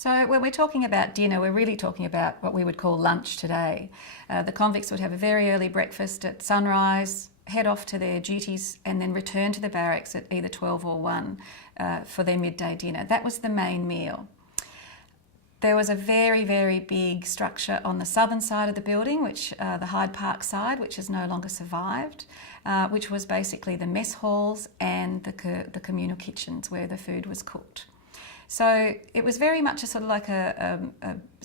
So when we're talking about dinner, we're really talking about what we would call lunch today. The convicts would have a very early breakfast at sunrise, head off to their duties and then return to the barracks at either 12 or 1 for their midday dinner. That was the main meal. There was a very, very big structure on the southern side of the building, which the Hyde Park side, which has no longer survived, which was basically the mess halls and the communal kitchens where the food was cooked. So it was very much a sort of like a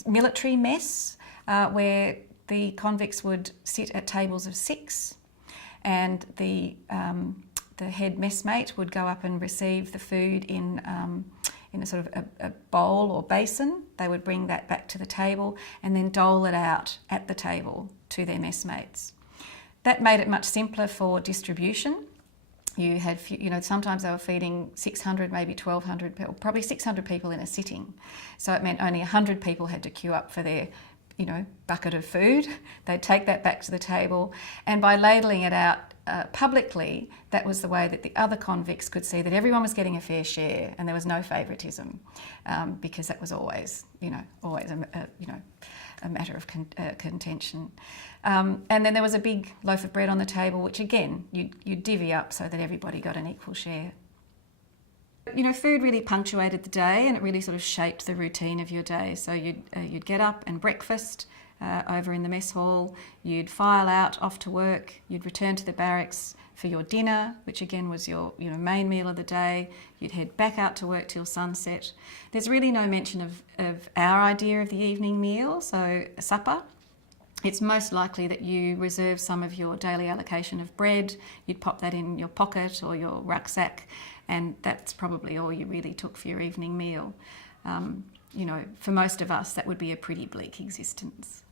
military mess where the convicts would sit at tables of 6 and the head messmate would go up and receive the food in a sort of a bowl or basin. They would bring that back to the table and then dole it out at the table to their messmates. That made it much simpler for distribution. You had, sometimes they were feeding 600, maybe 1,200 people, probably 600 people in a sitting. So it meant only 100 people had to queue up for their, bucket of food. They'd take that back to the table, and by ladling it out publicly, that was the way that the other convicts could see that everyone was getting a fair share and there was no favouritism, because that was always a matter of contention. And then there was a big loaf of bread on the table, which again, you'd divvy up so that everybody got an equal share. Food really punctuated the day and it really sort of shaped the routine of your day. So you'd get up and breakfast over in the mess hall, you'd file out off to work, you'd return to the barracks for your dinner, which again was your main meal of the day. You'd head back out to work till sunset. There's really no mention of our idea of the evening meal, so supper. It's most likely that you reserve some of your daily allocation of bread, you'd pop that in your pocket or your rucksack, and that's probably all you really took for your evening meal. For most of us, that would be a pretty bleak existence.